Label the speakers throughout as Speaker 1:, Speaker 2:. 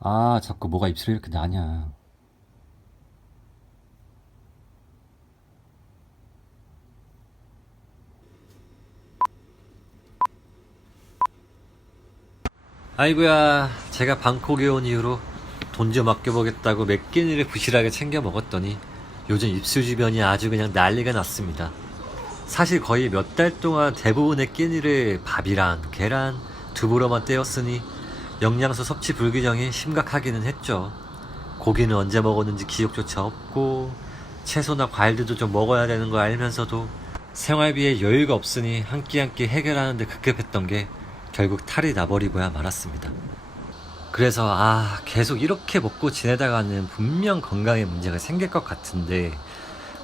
Speaker 1: 아, 자꾸 뭐가 입술에 이렇게 나냐. 아이고야, 제가 방콕에 온 이후로 돈 좀 아껴보겠다고 몇 끼니를 부실하게 챙겨 먹었더니 요즘 입술 주변이 아주 그냥 난리가 났습니다. 사실 거의 몇 달 동안 대부분의 끼니를 밥이랑 계란, 두부로만 떼었으니 영양소 섭취 불균형이 심각하기는 했죠. 고기는 언제 먹었는지 기억조차 없고 채소나 과일들도 좀 먹어야 되는 거 알면서도 생활비에 여유가 없으니 한 끼 한 끼 해결하는데 급급했던 게 결국 탈이 나버리고야 말았습니다. 그래서 아 계속 이렇게 먹고 지내다가는 분명 건강에 문제가 생길 것 같은데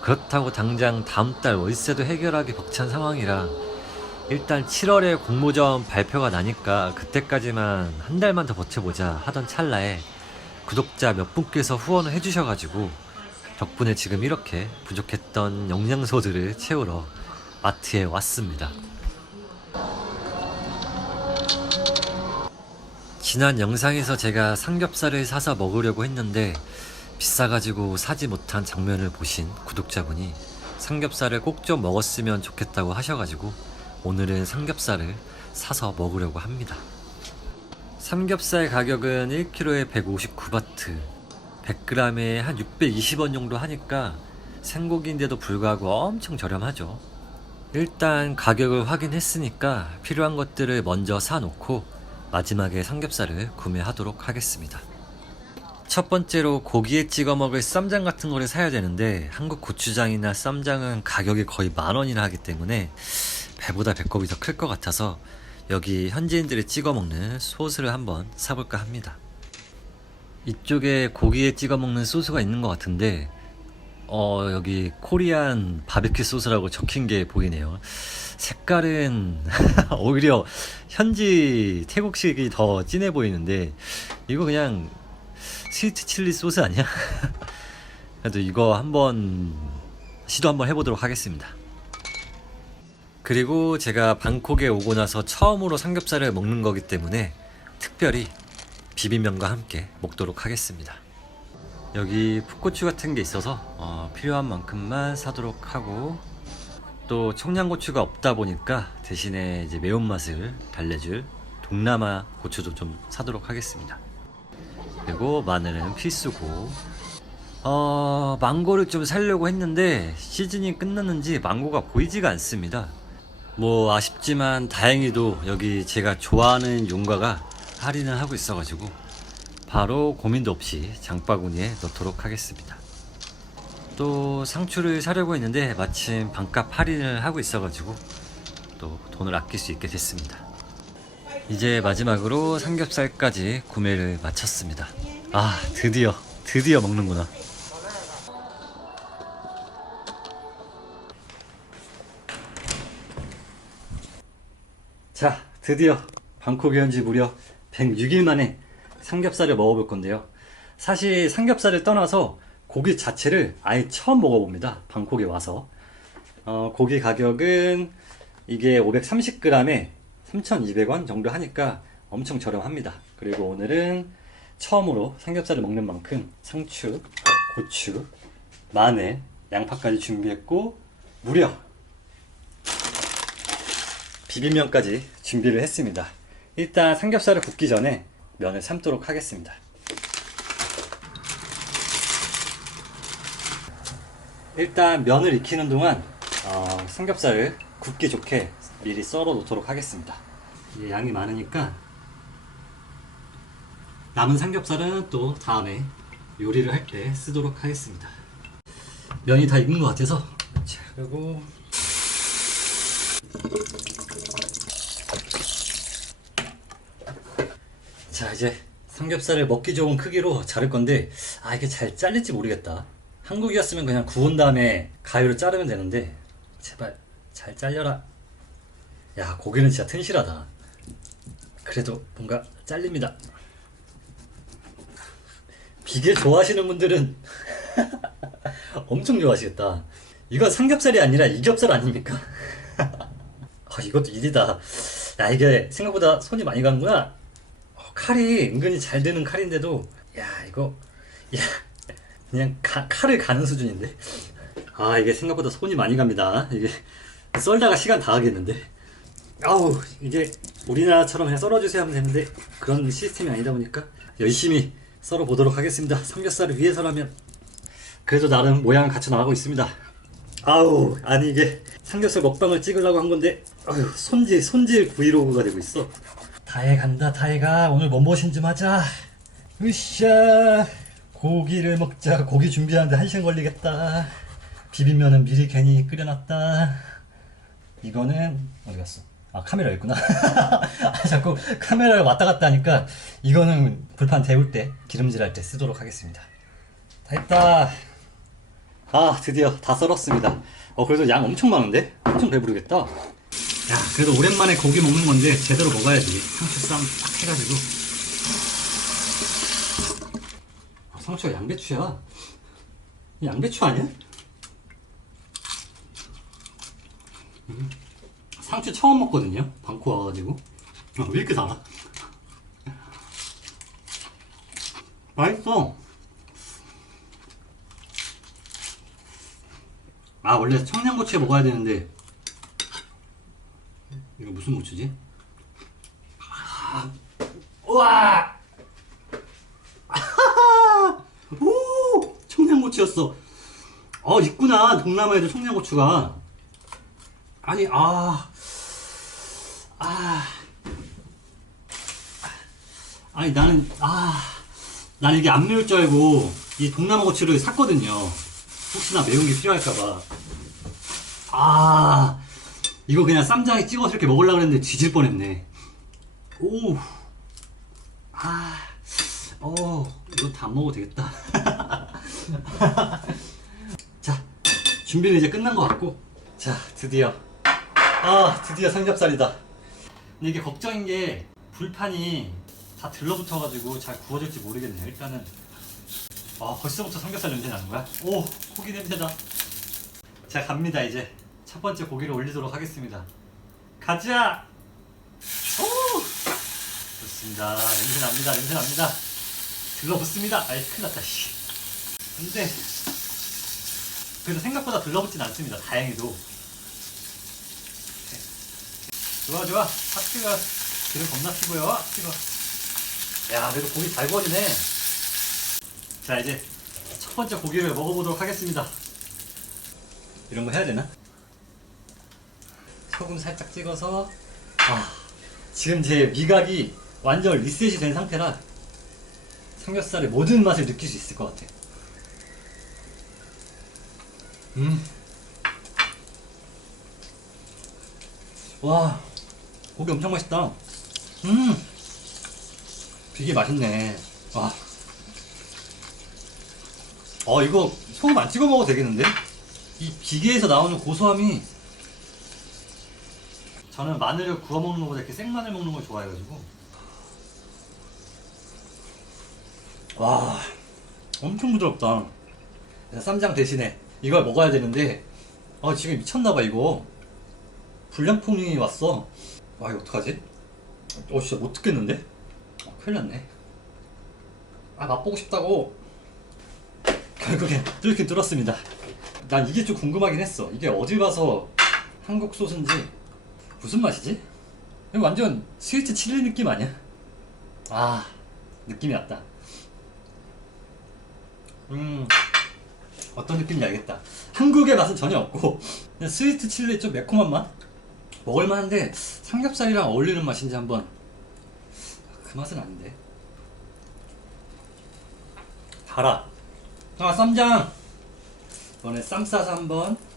Speaker 1: 그렇다고 당장 다음 달 월세도 해결하기 벅찬 상황이라 일단 7월에 공모전 발표가 나니까 그때까지만 한 달만 더 버텨보자 하던 찰나에 구독자 몇 분께서 후원을 해주셔가지고 덕분에 지금 이렇게 부족했던 영양소들을 채우러 마트에 왔습니다. 지난 영상에서 제가 삼겹살을 사서 먹으려고 했는데 비싸가지고 사지 못한 장면을 보신 구독자분이 삼겹살을 꼭 좀 먹었으면 좋겠다고 하셔가지고 오늘은 삼겹살을 사서 먹으려고 합니다. 삼겹살 가격은 1kg에 159바트, 100g에 한 620원 정도 하니까 생고기인데도 불구하고 엄청 저렴하죠. 일단 가격을 확인했으니까 필요한 것들을 먼저 사놓고 마지막에 삼겹살을 구매하도록 하겠습니다. 첫 번째로 고기에 찍어 먹을 쌈장 같은 거를 사야 되는데 한국 고추장이나 쌈장은 가격이 거의 만 원이나 하기 때문에 배보다 배꼽이 더 클 것 같아서 여기 현지인들이 찍어 먹는 소스를 한번 사볼까 합니다. 이쪽에 고기에 찍어 먹는 소스가 있는 것 같은데 어 여기 코리안 바비큐 소스라고 적힌 게 보이네요. 색깔은 오히려 현지 태국식이 더 진해 보이는데 이거 그냥 스위트 칠리 소스 아니야? 그래도 이거 한번 시도 한번 해보도록 하겠습니다. 그리고 제가 방콕에 오고 나서 처음으로 삼겹살을 먹는 거기 때문에 특별히 비빔면과 함께 먹도록 하겠습니다. 여기 풋고추 같은 게 있어서 어, 필요한 만큼만 사도록 하고 또 청양고추가 없다 보니까 대신에 이제 매운맛을 달래줄 동남아 고추도 좀 사도록 하겠습니다. 그리고 마늘은 필수고 어 망고를 좀 살려고 했는데 시즌이 끝났는지 망고가 보이지가 않습니다. 뭐 아쉽지만 다행히도 여기 제가 좋아하는 용가가 할인을 하고 있어가지고 바로 고민도 없이 장바구니에 넣도록 하겠습니다. 또 상추를 사려고 했는데 마침 반값 할인을 하고 있어가지고 또 돈을 아낄 수 있게 됐습니다. 이제 마지막으로 삼겹살까지 구매를 마쳤습니다. 아 드디어 드디어 먹는구나. 드디어 방콕에 온 지 무려 106일 만에 삼겹살을 먹어볼 건데요. 사실 삼겹살을 떠나서 고기 자체를 아예 처음 먹어봅니다. 방콕에 와서. 어, 고기 가격은 이게 530g에 3,200원 정도 하니까 엄청 저렴합니다. 그리고 오늘은 처음으로 삼겹살을 먹는 만큼 상추, 고추, 마늘, 양파까지 준비했고 무려 비빔면까지 준비를 했습니다. 일단 삼겹살을 굽기 전에 면을 삶도록 하겠습니다. 일단 면을 익히는 동안 어, 삼겹살을 굽기 좋게 미리 썰어 놓도록 하겠습니다. 양이 많으니까 남은 삼겹살은 또 다음에 요리를 할 때 쓰도록 하겠습니다. 면이 다 익은 것 같아서 자 그리고 자 이제 삼겹살을 먹기 좋은 크기로 자를 건데 아 이게 잘 잘릴지 모르겠다. 한국이었으면 그냥 구운 다음에 가위로 자르면 되는데 제발 잘 잘려라. 야 고기는 진짜 튼실하다. 그래도 뭔가 잘립니다. 비계 좋아하시는 분들은 엄청 좋아하시겠다. 이건 삼겹살이 아니라 이겹살 아닙니까 아, 이것도 일이다. 야 이게 생각보다 손이 많이 가는구나. 어, 칼이 은근히 잘 드는 칼인데도 야 이거 야 그냥 가- 칼을 가는 수준인데? 아 이게 생각보다 손이 많이 갑니다. 이게 썰다가 시간 다 하겠는데? 아우 이게 우리나라처럼 그냥 썰어주세요 하면 되는데 그런 시스템이 아니다 보니까 열심히 썰어 보도록 하겠습니다. 삼겹살을 위해서라면. 그래도 나름 모양을 갖춰 나가고 있습니다. 아우 아니 이게 삼겹살 먹방을 찍으려고 한 건데 아유 손질 손질 브이로그가 되고 있어. 다해 간다 다해가. 오늘 몸보신 좀 하자. 으쌰. 고기를 먹자. 고기 준비하는데 한 시간 걸리겠다. 비빔면은 미리 괜히 끓여놨다. 이거는 어디 갔어? 아 카메라 있구나. 아, 자꾸 카메라를 왔다 갔다 하니까 이거는 불판 데울 때 기름질할 때 쓰도록 하겠습니다. 다 했다. 아 드디어 다 썰었습니다. 어 그래도 양 엄청 많은데? 엄청 배부르겠다 야 그래도 오랜만에 고기 먹는 건데 제대로 먹어야지. 상추 쌈 딱 해가지고. 아, 상추가 양배추야. 이 양배추 아니야? 음, 상추 처음 먹거든요 방코 와가지고. 아, 왜 이렇게 달아? 맛있어. 아 원래 청양고추에 먹어야 되는데 무슨 고추지? 아, 우와! 오! 청양고추였어. 어, 있구나. 동남아에도 청양고추가. 아니, 아. 아. 아니, 나는, 아. 나는 이게 안 매울 줄 알고 이 동남아 고추를 샀거든요. 혹시나 매운 게 필요할까봐. 아. 이거 그냥 쌈장에 찍어서 이렇게 먹으려고 했는데 뒤질 뻔했네. 오. 아. 어, 이거 다 안 먹어도 되겠다. 자, 준비는 이제 끝난 것 같고. 자, 드디어. 아, 드디어 삼겹살이다. 근데 이게 걱정인 게 불판이 다 들러붙어가지고 잘 구워질지 모르겠네. 일단은. 아, 벌써부터 삼겹살 냄새 나는 거야? 오, 고기 냄새다. 자, 갑니다, 이제. 첫 번째 고기를 올리도록 하겠습니다. 가자! 오! 좋습니다. 냄새 납니다. 냄새 납니다. 들러붙습니다. 아이, 큰일 났다, 씨. 근데, 그래도 생각보다 들러붙진 않습니다. 다행히도. 좋아, 좋아. 하트가 기름 겁나 튀고요. 하트가. 야, 그래도 고기 잘 구워지네. 자, 이제 첫 번째 고기를 먹어보도록 하겠습니다. 이런 거 해야 되나? 소금 살짝 찍어서 아 지금 제 미각이 완전 리셋이 된 상태라 삼겹살의 모든 맛을 느낄 수 있을 것 같아. 음. 와 고기 엄청 맛있다. 음. 되게 맛있네. 와. 어 이거 소금 안 찍어 먹어도 되겠는데? 이 기계에서 나오는 고소함이 저는 마늘을 구워 먹는 것보다 이렇게 생마늘 먹는 걸 좋아해가지고. 와 엄청 부드럽다. 쌈장 대신에 이걸 먹어야 되는데 아 지금 미쳤나봐 이거. 불량품이 왔어. 와 이거 어떡하지? 어 진짜 못 듣겠는데? 어, 큰일 났네. 아 맛보고 싶다고. 결국엔 뚫긴 뚫었습니다. 난 이게 좀 궁금하긴 했어. 이게 어딜 가서 한국 소스인지 무슨 맛이지? 완전 스위트 칠리 느낌 아니야? 아 느낌이 왔다 음 어떤 느낌인지 알겠다 한국의 맛은 전혀 없고 그냥 스위트 칠리 좀 매콤한 맛? 먹을만한데 삼겹살이랑 어울리는 맛인지 한번 그 맛은 아닌데 달아 아 쌈장 이번에 쌈 싸서 한번 자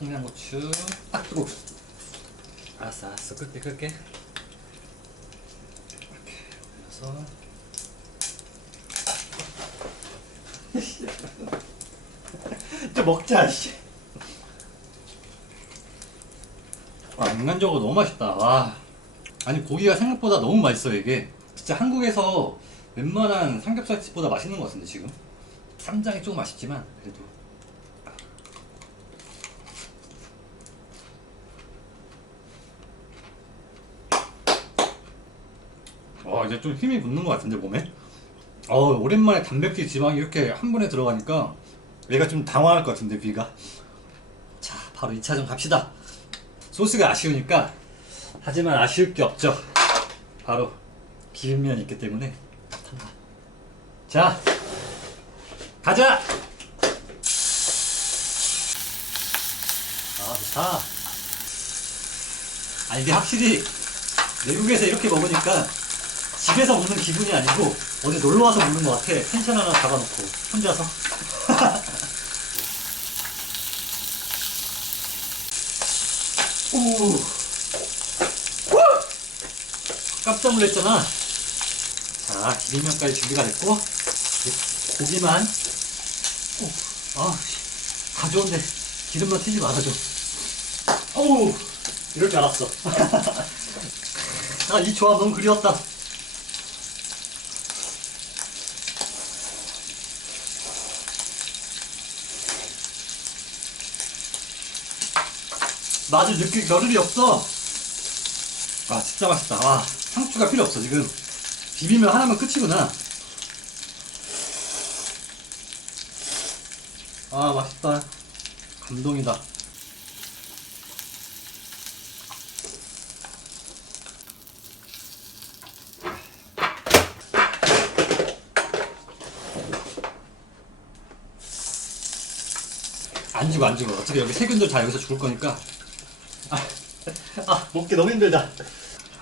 Speaker 1: 청양고추 딱 뜨고. 알았어 알았어. 끌게 끌게. 이렇게 올려서. 좀 먹자 씨. 와 인간적으로 너무 맛있다. 와. 아니 고기가 생각보다 너무 맛있어 이게. 진짜 한국에서 웬만한 삼겹살 집보다 맛있는 것 같은데 지금? 쌈장이 조금 아쉽지만 그래도 이제 좀 힘이 붙는 것 같은데 몸에. 어 오랜만에 단백질 지방이 이렇게 한 번에 들어가니까 얘가 좀 당황할 것 같은데 비가. 자 바로 2차전 갑시다. 소스가 아쉬우니까 하지만 아쉬울 게 없죠. 바로 비빔면이 있기 때문에. 자 가자. 아 좋다. 아 이게 확실히 외국에서 이렇게 먹으니까 집에서 먹는 기분이 아니고 어디 놀러 와서 먹는 것 같아. 펜션 하나 잡아놓고 혼자서. 오. 후! 깜짝 놀랐잖아. 자, 비빔면까지 준비가 됐고 고기만. 오, 아, 씨. 가져온데 기름만 튀지 말아줘. 어우, 이럴 줄 알았어. 아, 이 조합 너무 그리웠다. 맛을 느낄 겨를이 없어. 아, 진짜 맛있다. 와, 상추가 필요 없어, 지금. 비비면 하나면 끝이구나. 아, 맛있다. 감동이다. 안 죽어, 안 죽어. 어차피 여기 세균들 다 여기서 죽을 거니까. 아, 아, 먹기 너무 힘들다.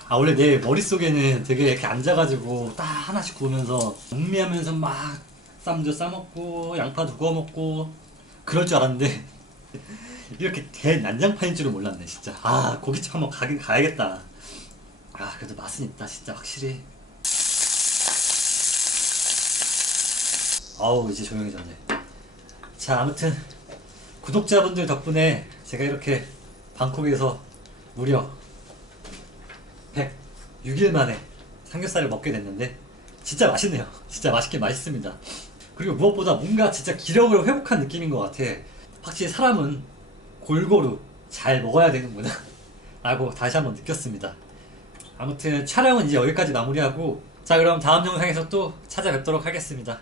Speaker 1: 아, 원래 내 머릿속에는 되게 이렇게 앉아가지고 딱 하나씩 구우면서 음미하면서 막 쌈도 싸먹고 양파도 구워 먹고 그럴 줄 알았는데 이렇게 대난장판인 줄은 몰랐네, 진짜. 아, 고깃집 한번 가긴 가야겠다. 아, 그래도 맛은 있다, 진짜 확실히. 아우, 이제 조용해졌네. 자, 아무튼 구독자분들 덕분에 제가 이렇게 방콕에서 무려 106일 만에 삼겹살을 먹게 됐는데 진짜 맛있네요. 진짜 맛있게 맛있습니다. 그리고 무엇보다 뭔가 진짜 기력을 회복한 느낌인 것 같아. 확실히 사람은 골고루 잘 먹어야 되는구나. 라고 다시 한번 느꼈습니다. 아무튼 촬영은 이제 여기까지 마무리하고 자 그럼 다음 영상에서 또 찾아뵙도록 하겠습니다.